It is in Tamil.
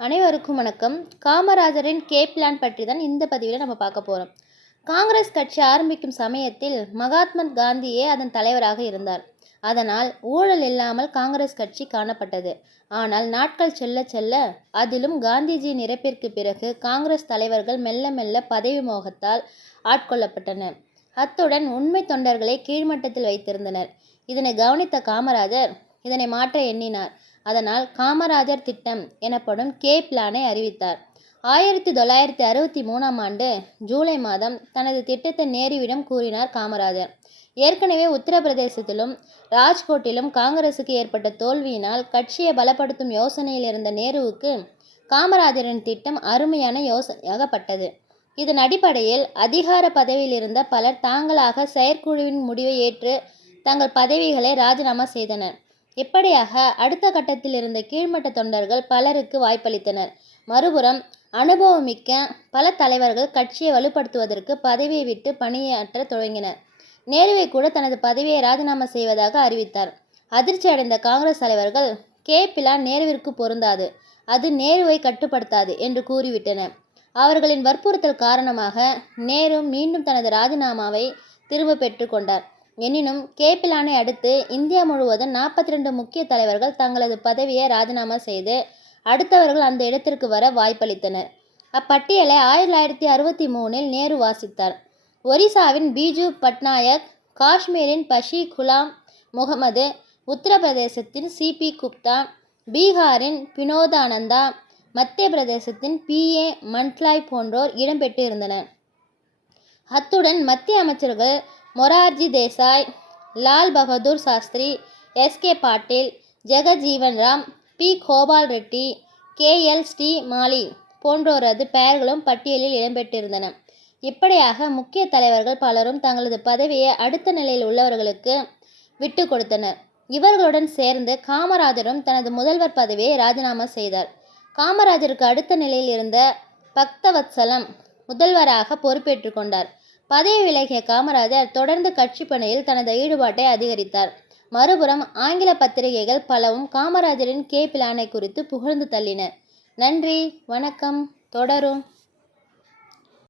அனைவருக்கும் வணக்கம். காமராஜரின் கே பிளான் பற்றி தான் இந்த பதிவில் நம்ம பார்க்க போகிறோம் காங்கிரஸ் கட்சி ஆரம்பிக்கும் சமயத்தில் மகாத்மா காந்தியே அதன் தலைவராக இருந்தார். அதனால் ஊழல் இல்லாமல் காங்கிரஸ் கட்சி காணப்பட்டது. ஆனால் நாட்கள் செல்ல செல்ல அதிலும் காந்திஜியின் இறப்பிற்கு பிறகு காங்கிரஸ் தலைவர்கள் மெல்ல மெல்ல பதவி மோகத்தால் ஆட்கொள்ளப்பட்டனர். அத்துடன் உண்மை தொண்டர்களை கீழ்மட்டத்தில் வைத்திருந்தனர். இதனை கவனித்த காமராஜர் இதனை மாற்ற எண்ணினார். அதனால் காமராஜர் திட்டம் எனப்படும் கே பிளானை அறிவித்தார். ஆயிரத்தி தொள்ளாயிரத்தி அறுபத்தி மூணாம் ஆண்டு ஜூலை மாதம் தனது திட்டத்தை நேருவிடம் கூறினார் காமராஜர். ஏற்கனவே உத்தரப்பிரதேசத்திலும் ராஜ்கோட்டிலும் காங்கிரசுக்கு ஏற்பட்ட தோல்வியினால் கட்சியை பலப்படுத்தும் யோசனையில் இருந்த நேருவுக்கு காமராஜரின் திட்டம் அருமையான யோசனையாகப்பட்டது. இதன் அடிப்படையில் அதிகார பதவியில் இருந்த பலர் தாங்களாக செயற்குழுவின் முடிவை ஏற்று தங்கள் பதவிகளை ராஜினாமா செய்தனர். இப்படியாக அடுத்த கட்டத்தில் இருந்த கீழ்மட்ட தொண்டர்கள் பலருக்கு வாய்ப்பளித்தனர். மறுபுறம் அனுபவமிக்க பல தலைவர்கள் கட்சியை வலுப்படுத்துவதற்கு பதவியை விட்டு பணியாற்ற தொடங்கினர். நேருவை கூட தனது பதவியை ராஜினாமா செய்வதாக அறிவித்தார். அதிர்ச்சி அடைந்த காங்கிரஸ் தலைவர்கள் கே. பிலா நேருவிற்கு பொருந்தாது. அது நேருவை கட்டுப்படுத்தாது என்று கூறிவிட்டனர். அவர்களின் வற்புறுத்தல் காரணமாக நேரு மீண்டும் தனது ராஜினாமாவை திரும்ப பெற்றுக்கொண்டார் எனினும் கேபிலானை அடுத்து இந்தியா முழுவதும் நாற்பத்தி ரெண்டு முக்கிய தலைவர்கள் தங்களது பதவியை ராஜினாமா செய்து அடுத்தவர்கள் அந்த இடத்திற்கு வர வாய்ப்பளித்தனர். அப்பட்டியலை ஆயிரத்தி தொள்ளாயிரத்தி அறுபத்தி மூணில் நேரு வாசித்தார். ஒரிசாவின் பீஜு பட்நாயக் காஷ்மீரின் பஷி குலாம் முகமது உத்தரப்பிரதேசத்தின் சிபி குப்தா பீகாரின் வினோதானந்தா மத்திய பிரதேசத்தின் பி ஏ மண்ட்லாய் போன்றோர் இடம்பெற்று இருந்தனர் அத்துடன் மத்திய அமைச்சர்கள் Morarji Desai Lal Bahadur Shastri S K Patil Jagjivan Ram P. Gopal Reddy K. L. Shrimali போன்றோரது பெயர்களும் பட்டியலில் இடம்பெற்றிருந்தன. இப்படியாக முக்கிய தலைவர்கள் பலரும் தங்களது பதவியை அடுத்த நிலையில் உள்ளவர்களுக்கு விட்டு கொடுத்தனர். இவர்களுடன் சேர்ந்து காமராஜரும் தனது முதல்வர் பதவியை ராஜினாமா செய்தார். காமராஜருக்கு அடுத்த நிலையில் இருந்த பக்தவத்சலம் முதல்வராக பொறுப்பேற்றுக்கொண்டார் பதவி விலகிய காமராஜர் தொடர்ந்து கட்சி பணியில் தனது ஈடுபாட்டை அதிகரித்தார். மறுபுறம் ஆங்கில பத்திரிகைகள் பலவும் காமராஜரின் கே பிளானை குறித்து புகழ்ந்து தள்ளின. நன்றி வணக்கம் தொடரும்.